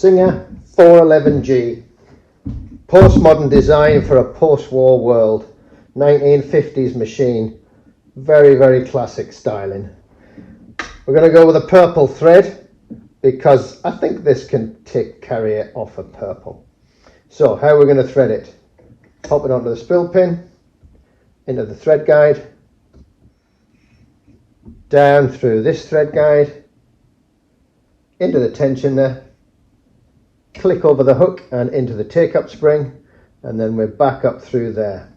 Singer 411G. Postmodern design for a post-war world. 1950s machine. Very, very classic styling. We're going to go with a purple thread because I think this can carry it off a purple. So how are we going to thread it? Pop it onto the spill pin, into the thread guide, down through this thread guide, into the tensioner, click over the hook and into the take-up spring, and then we're back up through there.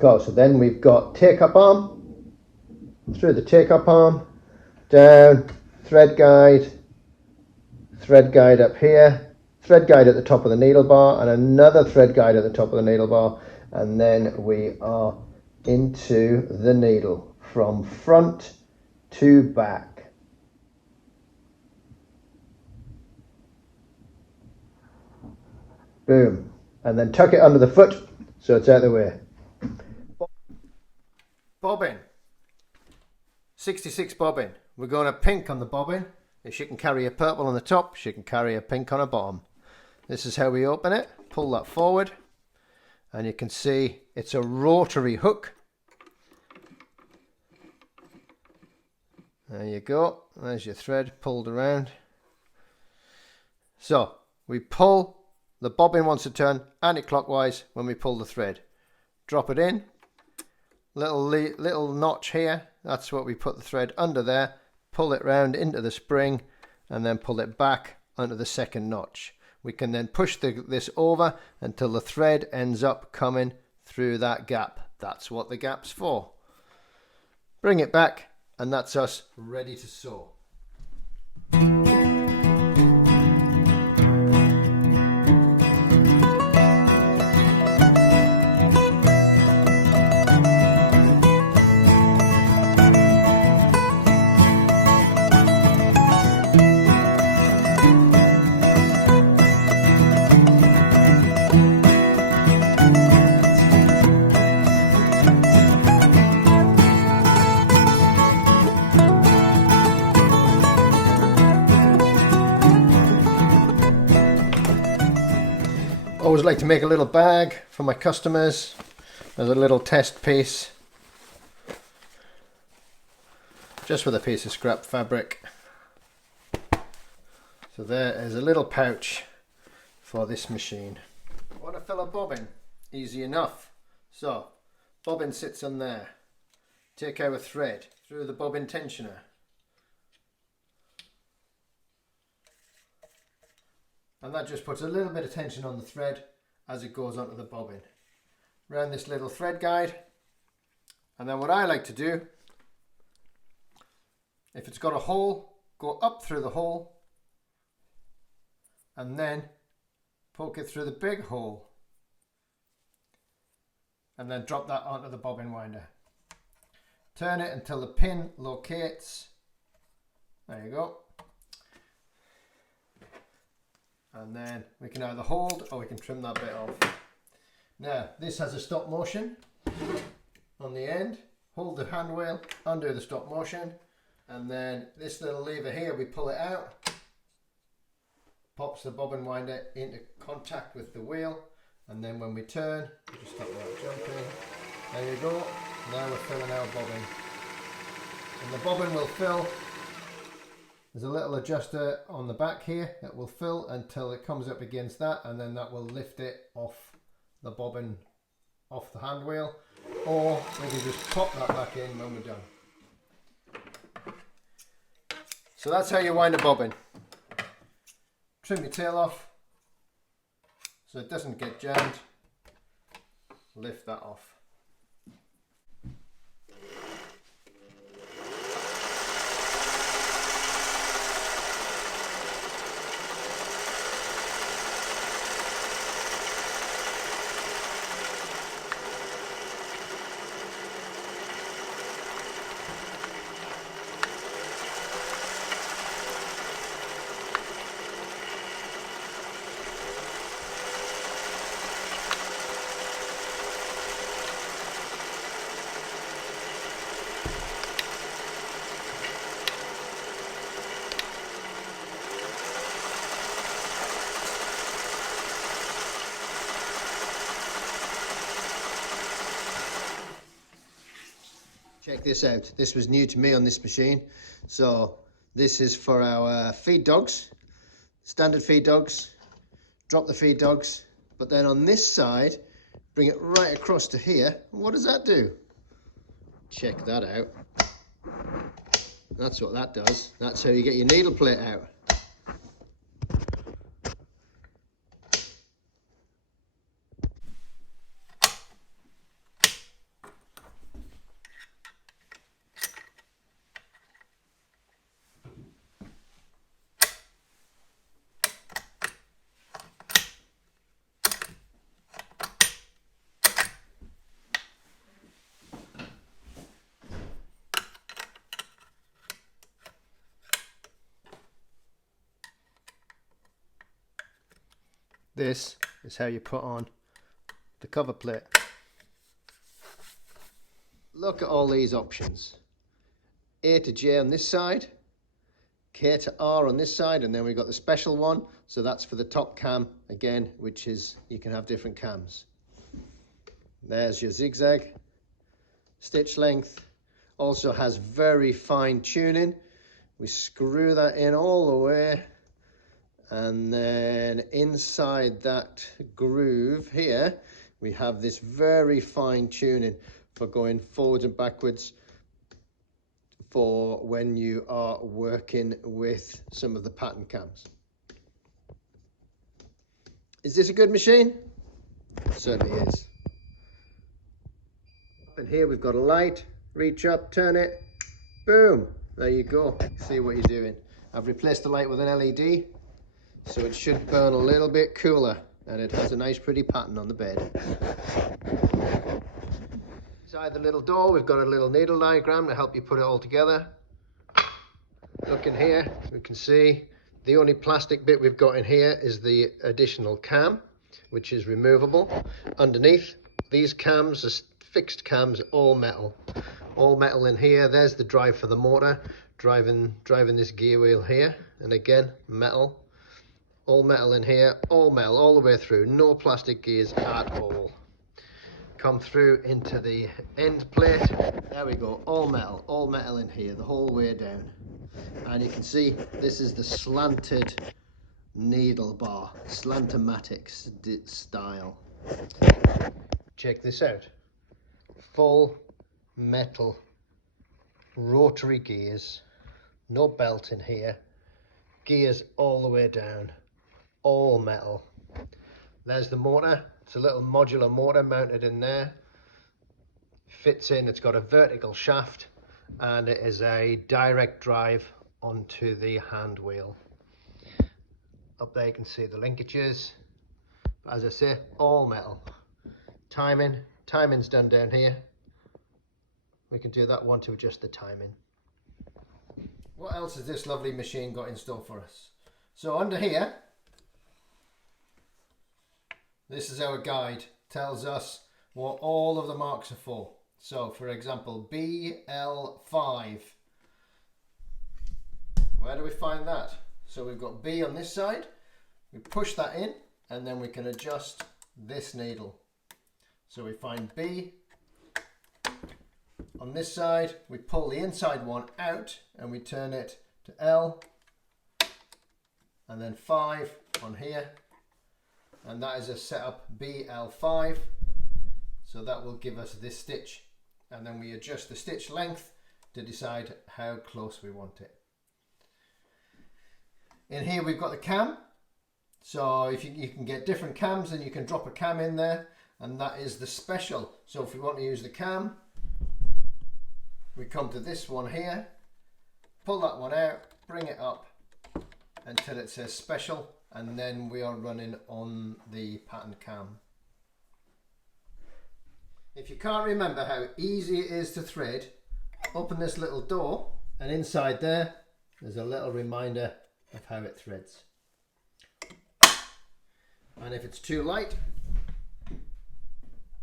So then we've got take-up arm, through the take-up arm, down, thread guide up here, thread guide at the top of the needle bar, and another thread guide at the top of the needle bar, and then we are into the needle from front to back. Boom. And then tuck it under the foot so it's out of the way. Bobbin. 66 bobbin. We're going to pink on the bobbin. If she can carry a purple on the top, she can carry a pink on the bottom. This is how we open it. Pull that forward. And you can see it's a rotary hook. There you go. There's your thread pulled around. So we pull. The bobbin wants to turn anti-clockwise when we pull the thread. Drop it in. Little notch here. That's what we put the thread under there. Pull it round into the spring and then pull it back onto the second notch. We can then push this over until the thread ends up coming through that gap. That's what the gap's for. Bring it back and that's us ready to sew. Always like to make a little bag for my customers as a little test piece, just with a piece of scrap fabric. So there is a little pouch for this machine. I want to fill a bobbin, easy enough. So bobbin sits on there. Take our thread through the bobbin tensioner. And that just puts a little bit of tension on the thread as it goes onto the bobbin. Round this little thread guide. And then what I like to do, if it's got a hole, go up through the hole and then poke it through the big hole. And then drop that onto the bobbin winder. Turn it until the pin locates. There you go. And then we can either hold or we can trim that bit off. Now this has a stop motion on the end. Hold the hand wheel, undo the stop motion, and then this little lever here, we pull it out, pops the bobbin winder into contact with the wheel, and then when we turn, we just stop that jumping. There you go. Now we're filling our bobbin. And the bobbin will fill. There's a little adjuster on the back here that will fill until it comes up against that, and then that will lift it off the bobbin, off the hand wheel, or we can just pop that back in when we're done. So that's how you wind a bobbin. Trim your tail off so it doesn't get jammed. Lift that off. Check this out. This was new to me on this machine. So this is for our feed dogs, standard feed dogs. Drop the feed dogs, but then on this side, bring it right across to here. What does that do? Check that out. That's what that does. That's how you get your needle plate out. This is how you put on the cover plate. Look at all these options. A to J on this side, K to R on this side, and then we've got the special one. So that's for the top cam again, which is, you can have different cams. There's your zigzag. Stitch length also has very fine tuning. We screw that in all the way. And then inside that groove here, we have this very fine tuning for going forwards and backwards for when you are working with some of the pattern cams. Is this a good machine? It certainly is. And here we've got a light. Reach up, turn it, boom, there you go. See what you're doing. I've replaced the light with an LED. So it should burn a little bit cooler, and it has a nice pretty pattern on the bed. Inside the little door, we've got a little needle diagram to help you put it all together. Look in here, we can see the only plastic bit we've got in here is the additional cam, which is removable. Underneath, these cams are fixed cams, all metal. All metal in here. There's the drive for the motor, driving this gear wheel here, and again, metal. All metal in here, all metal all the way through, no plastic gears at all. Come through into the end plate. There we go, all metal in here, the whole way down. And you can see this is the slanted needle bar, Slant-O-Matic style. Check this out. Full metal rotary gears, no belt in here, gears all the way down. All metal. There's the motor. It's a little modular motor mounted in there. Fits in, it's got a vertical shaft, and it is a direct drive onto the hand wheel. Up there you can see the linkages. But as I say, all metal. Timing's done down here. We can do that one to adjust the timing. What else has this lovely machine got in store for us? So under here, this is our guide, tells us what all of the marks are for. So for example, BL5. Where do we find that? So we've got B on this side, we push that in, and then we can adjust this needle. So we find B. On this side, we pull the inside one out and we turn it to L, and then 5 on here. And that is a setup BL5, so that will give us this stitch, and then we adjust the stitch length to decide how close we want it. In here we've got the cam, so if you can get different cams, and you can drop a cam in there, and that is the special. So if we want to use the cam, we come to this one here, pull that one out, bring it up until it says special, and then we are running on the pattern cam. If you can't remember how easy it is to thread, open this little door, and inside there's a little reminder of how it threads. And if it's too light,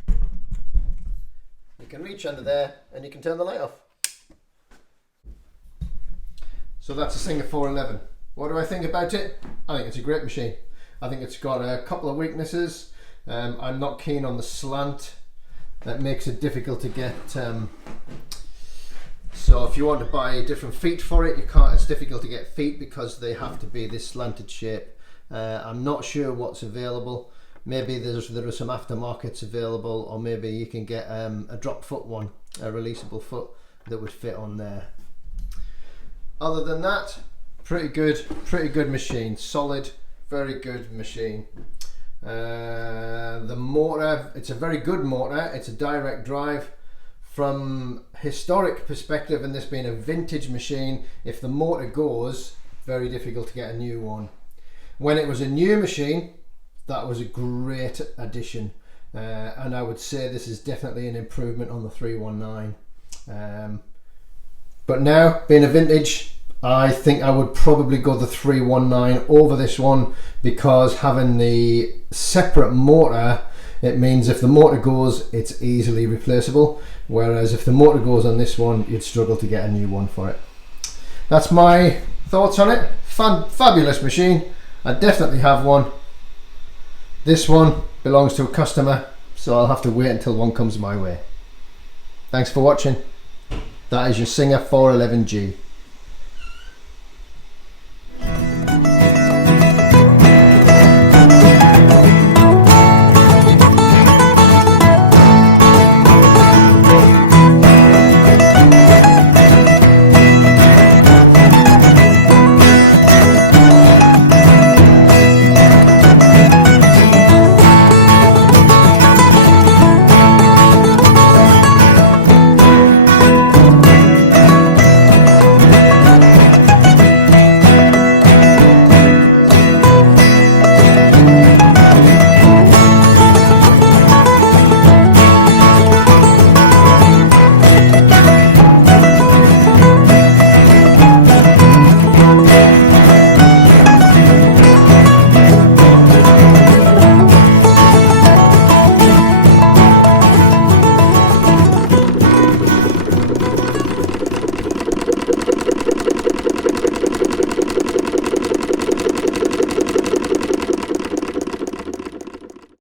you can reach under there and you can turn the light off. So that's a Singer 411. What do I think about it? I think it's a great machine. I think it's got a couple of weaknesses. I'm not keen on the slant. That makes it difficult to get So if you want to buy different feet for it, you can't. It's difficult to get feet because they have to be this slanted shape. I'm not sure what's available. Maybe there are some aftermarkets available, or maybe you can get a drop foot one, a releasable foot that would fit on there. Other than that, pretty good machine. Solid, very good machine. The motor, it's a very good motor. It's a direct drive. From historic perspective, and this being a vintage machine, if the motor goes, very difficult to get a new one. When it was a new machine, that was a great addition, and I would say this is definitely an improvement on the 319. But now, being a vintage, I think I would probably go the 319 over this one, because having the separate motor, it means if the motor goes, it's easily replaceable, whereas if the motor goes on this one, you'd struggle to get a new one for it. That's my thoughts on it. Fabulous machine. I definitely have one. This one belongs to a customer, so I'll have to wait until one comes my way. Thanks for watching. That is your Singer 411G.